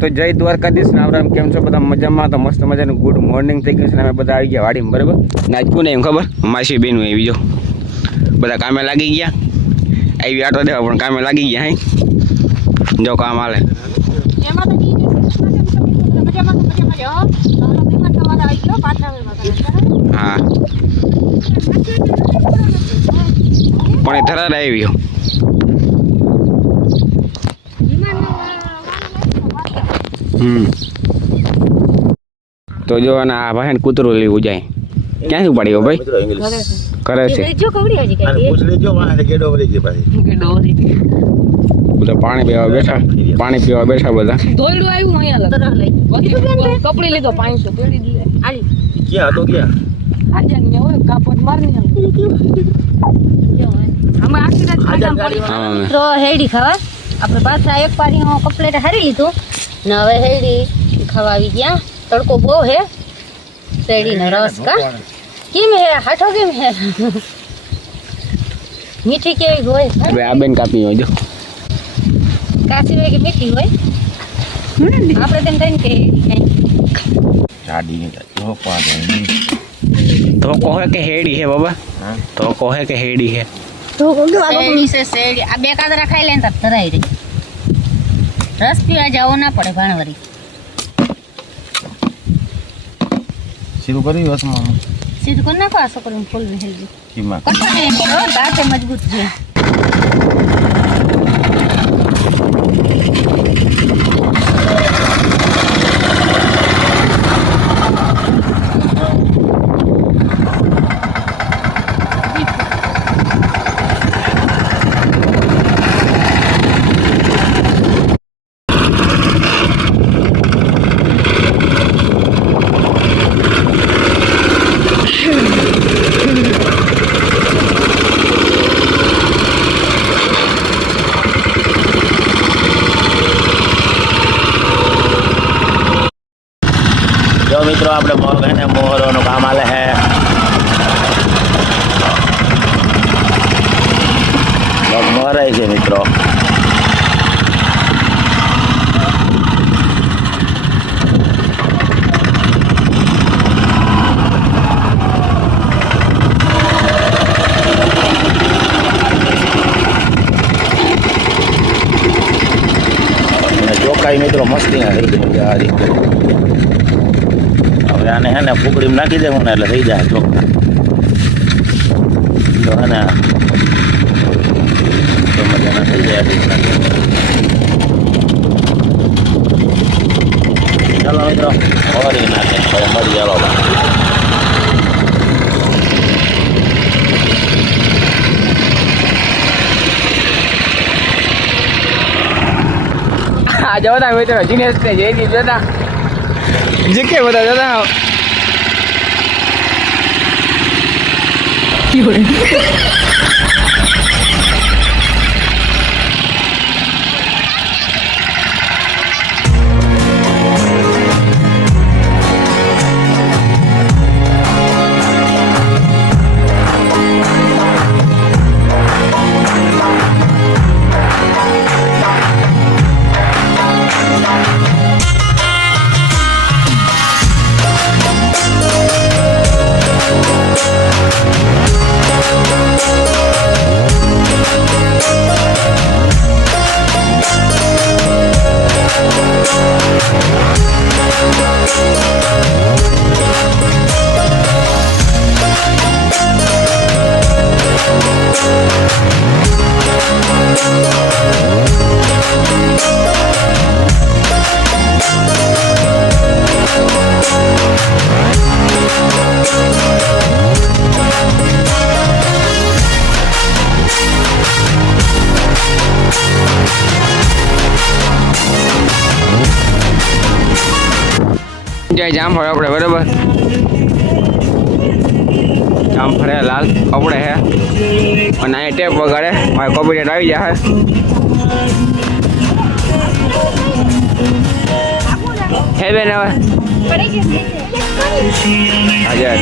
તો જય દ્વારકાધીશ ને આપણે કેમ છો બધા મજામાં? તો મસ્ત મજાનું ગુડ મોર્નિંગ થઈ ગયું છે ને અમે બધા આવી ગયા વાડીમાં, બરાબર ને આજ કોને એમ ખબર? માસી બેન આવી જો બધા કામે લાગી ગયા. આવી આટો દેવા પણ કામે લાગી ગયા. હે જો કામ હાલે. હા પણ એ થરાદ આવી ગયો. તો જો આ ભાઈ કૂતરું લેવું જાય. ક્યાંથી ઉપાડ્યો ભાઈ? કરે છે બધા પાણી પીવા બેઠા, પાણી પીવા બેઠા બધા. કપડી લીધો 500 પેડી દીધે. આલી ક્યાં હતો? ક્યાં આજે ને હોય કાપડ મારની અમે આખી રાત તો હેડી ખાવા આપણે પાછા એક પારી કપલેટ હારી લીધું ને હવે હેડી ખાવા આવી ગયા. તડકો બહુ હે. શેરડીનો રસ કા કેમ હે? હાઠો કેમ હે? મીઠી કેવી હોય? હવે આ બેન કાપી હોય જો. કાચી હોય કે મીઠી હોય? આપણે તેમ કઈ કે ચાડી તો કહે કે હેડી હે બાબા. તો કહે કે હેડી હે. તો શેરડી છે શેરડી. આ બે કાદરા ખાઈ લે ને તબ ધરાઈ રહી. રસ પીવા જાવો ના પડે ભાણવરી. સીધું કરી વસમાં સીધું કરી નાખો. આ છોકરીને ફૂલ હેલ્દી કીમાં દાંતે મજબૂત છે. મિત્રો આપણે મોર હે ને મોહરોનું કામ આલે હે. મોહરાય છે મિત્રો. ચોખાઈ મિત્રો મસ્તી ના થઈ જાય. આને હે ને ફૂકડીમાં નાખી દેવું ને એટલે થઈ જાય ચોખ્ખા. તો હે ને તો મજાના થઈ જાય. ચાલો મિત્રો ઓરી નાખે મળી ચાલો. આ જવાના મિત્રો જીનેશ ને જયદીપ જતા જીકે બધા જતા. જામફળ આપણે બરાબર જામફળ લાલ કપડે હે અને અહીં ટેપ વગાડે મારે કોપીરાઇટ આવી જાય. હે બેન હવે હાજર